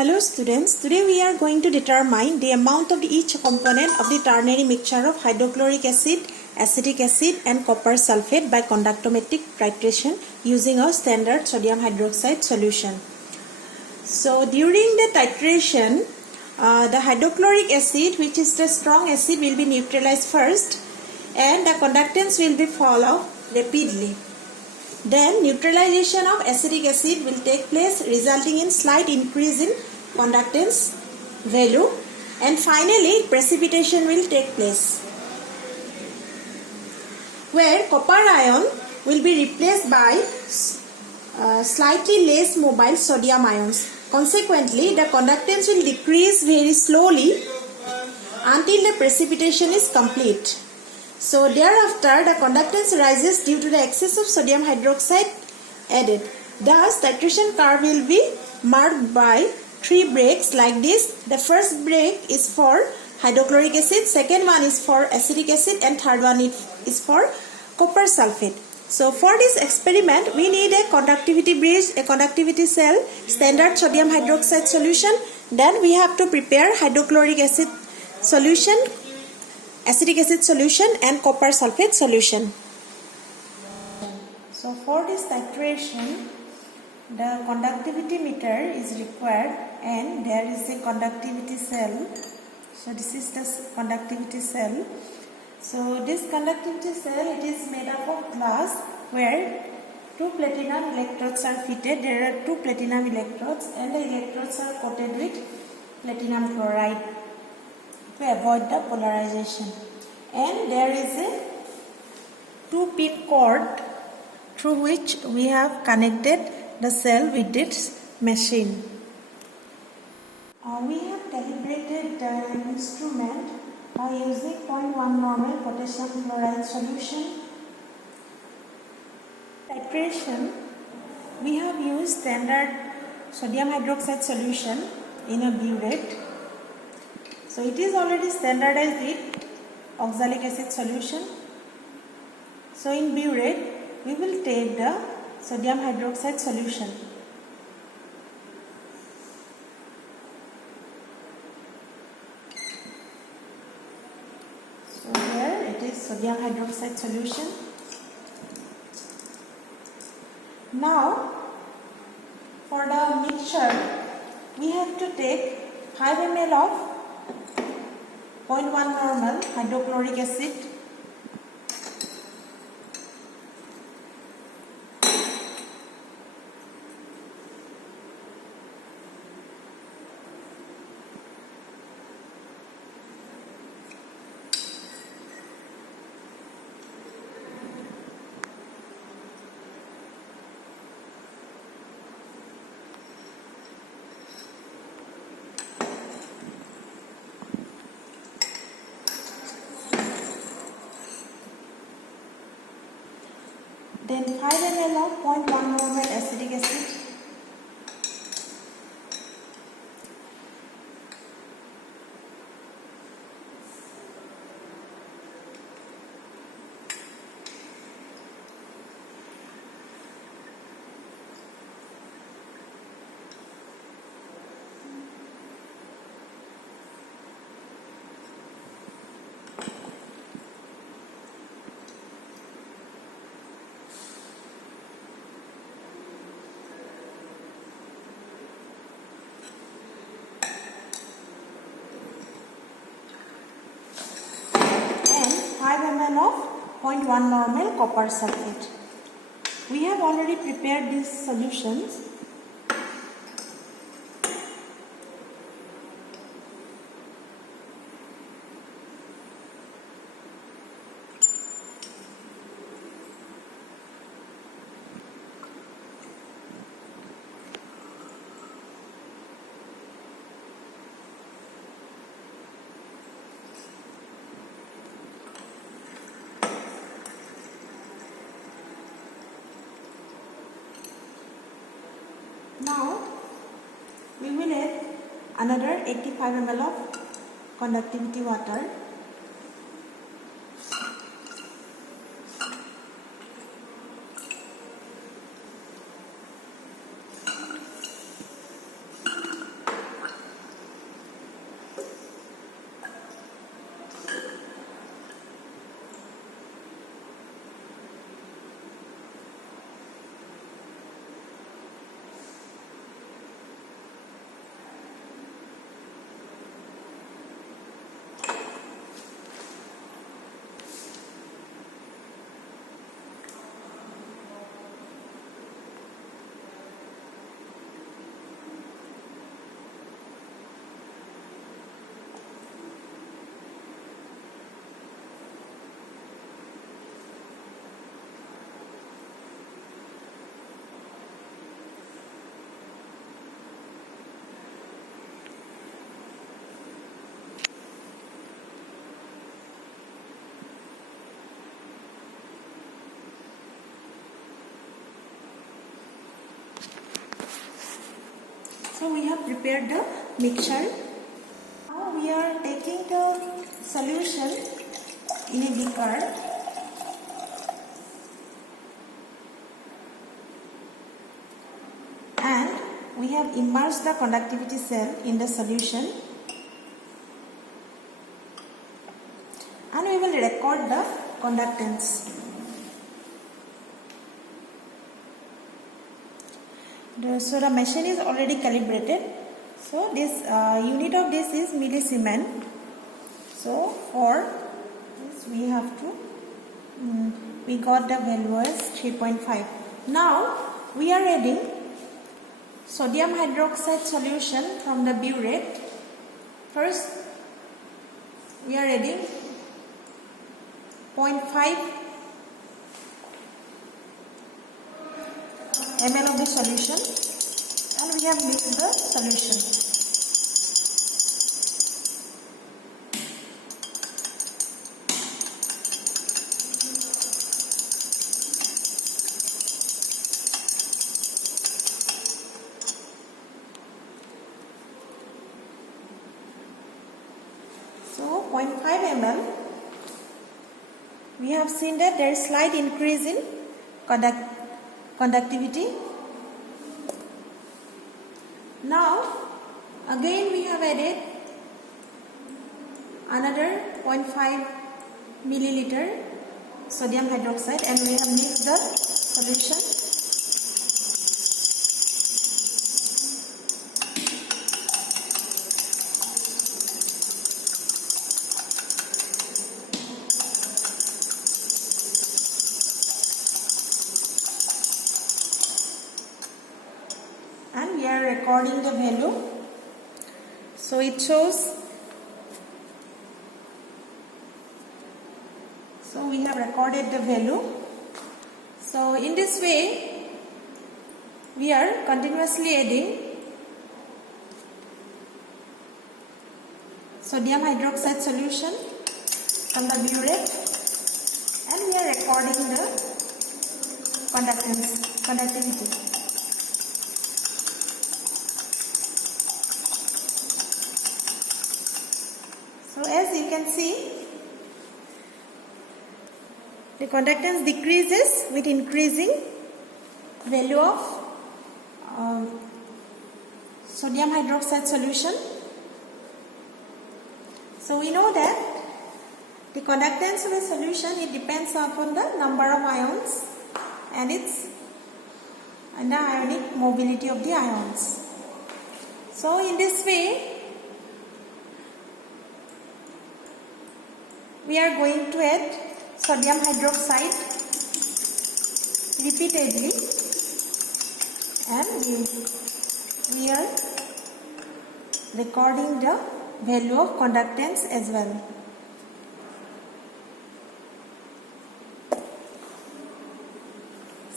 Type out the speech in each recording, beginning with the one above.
Hello students, today we are going to determine the amount of each component of the ternary mixture of hydrochloric acid, acetic acid and copper sulfate by conductometric titration using a standard sodium hydroxide solution. So during the titration, the hydrochloric acid, which is the strong acid, will be neutralized first and the conductance will be followed rapidly. Then neutralization of acetic acid will take place, resulting in slight increase in conductance value, and finally precipitation will take place, where copper ion will be replaced by slightly less mobile sodium ions. Consequently, the conductance will decrease very slowly until the precipitation is complete. So thereafter, the conductance rises due to the excess of sodium hydroxide added. Thus, titration curve will be marked by 3 breaks like this. The first break is for hydrochloric acid, second one is for acetic acid, and third one is for copper sulfate. So for this experiment, we need a conductivity bridge, a conductivity cell, standard sodium hydroxide solution. Then we have to prepare hydrochloric acid solution, acetic acid solution and copper sulfate solution. So for this titration, the conductivity meter is required and there is a conductivity cell. So this is the conductivity cell. So this conductivity cell, it is made up of glass where 2 platinum electrodes are fitted. There are 2 platinum electrodes and the electrodes are coated with platinum chloride to avoid the polarization. And there is a 2-pin cord through which we have connected the cell with its machine. We have calibrated the instrument by using 0.1 normal potassium chloride solution. Titration, we have used standard sodium hydroxide solution in a burette. So it is already standardized with oxalic acid solution. So in burette, we will take the sodium hydroxide solution. So here it is sodium hydroxide solution. Now for the mixture, we have to take 5 ml of 0.1 normal hydrochloric acid, then 5 ml of 0.1 normal acetic acid, and 5 ml of 0.1 normal copper sulfate. We have already prepared these solutions. Now we will add another 85 ml of conductivity water. So we have prepared the mixture. Now we are taking the solution in a beaker. And we have immersed the conductivity cell in the solution. And we will record the conductance. So the machine is already calibrated. So this unit of this is millisiemens. So for this we have to, we got the value as 3.5. Now we are adding sodium hydroxide solution from the burette. First we are adding 0.5 ml of the solution, and we have mixed the solution. So 0.5 ml, we have seen that there is slight increase in conductivity. Now again we have added another 0.5 milliliter sodium hydroxide, and we have mixed the solution. And we are recording the value. So it shows. So we have recorded the value. So in this way, we are continuously adding sodium hydroxide solution from the burette, and we are recording the conductivity. So as you can see, the conductance decreases with increasing value of sodium hydroxide solution. So we know that the conductance of a solution, it depends upon the number of ions and the ionic mobility of the ions. So in this way, we are going to add sodium hydroxide repeatedly, and we are recording the value of conductance as well.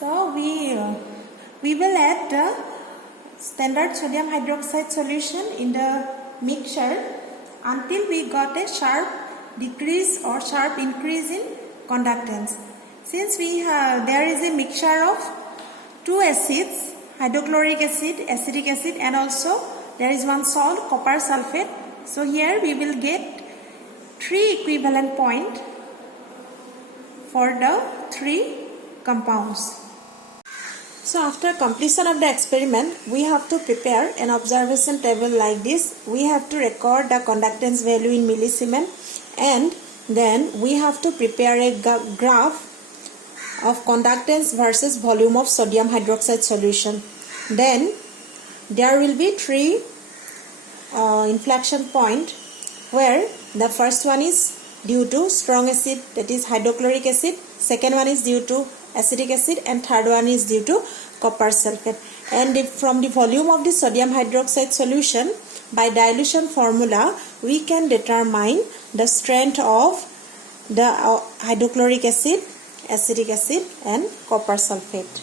So we will add the standard sodium hydroxide solution in the mixture until we got a sharp decrease or sharp increase in conductance. Since there is a mixture of two acids, hydrochloric acid, acetic acid, and also there is one salt, copper sulfate. So here we will get 3 equivalent points for the 3 compounds. So after completion of the experiment, we have to prepare an observation table like this. We have to record the conductance value in millisiemens, and then we have to prepare a graph of conductance versus volume of sodium hydroxide solution. Then there will be 3 inflection point, where the first one is due to strong acid, that is hydrochloric acid, second one is due to acetic acid, and third one is due to copper sulfate. And from the volume of the sodium hydroxide solution, by dilution formula, we can determine the strength of the hydrochloric acid, acetic acid, and copper sulfate.